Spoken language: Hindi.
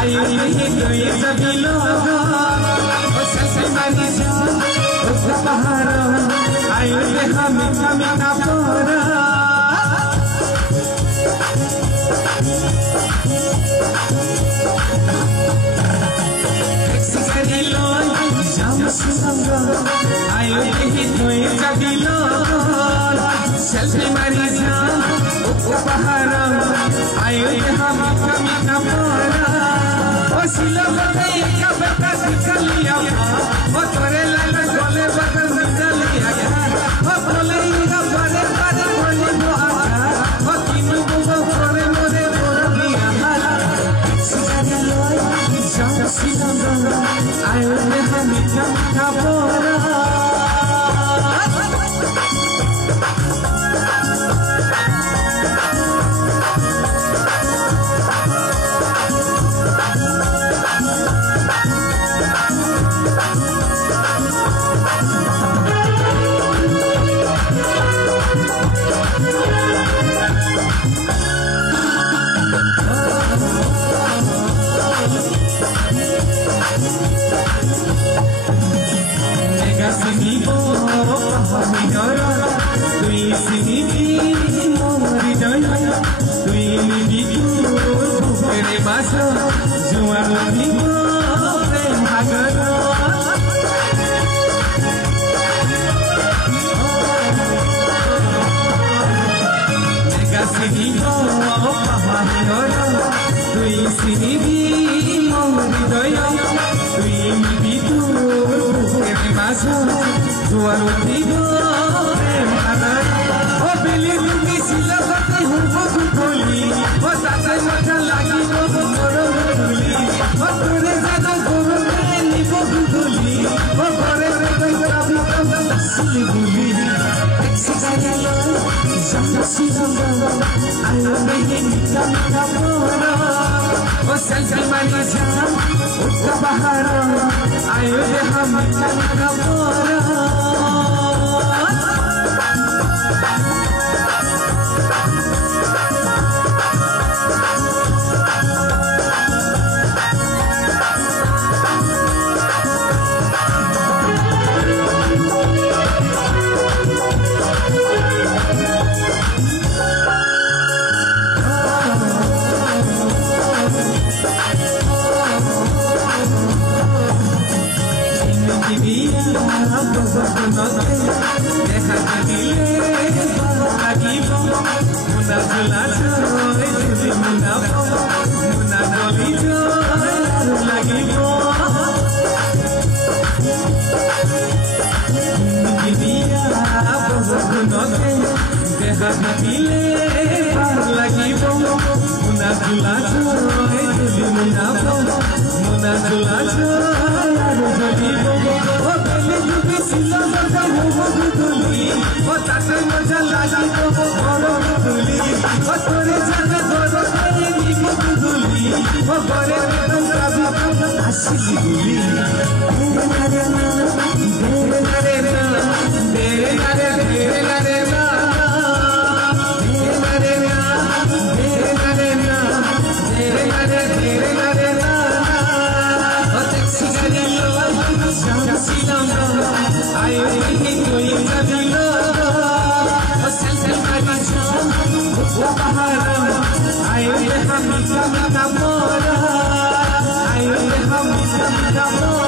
आयु नहीं कोई सभी लोग सबसे मानी जान उसका पहाड़ आयु से हम का पोरा सिकरी लोग शाम सुनगा आयु नहीं कोई सभी लोग सबसे मानी जान उसका पहाड़ आयु से हम का पोरा सिला बगई का बेटा निकलिया वो तोरे लाल गोले बगल निकलिया वो बोले इनका बड़े बड़े बोले वो आका वो किनु वो करे मोरे बोरिया सिला लोय जान सिला आयो ने हम का बोरा I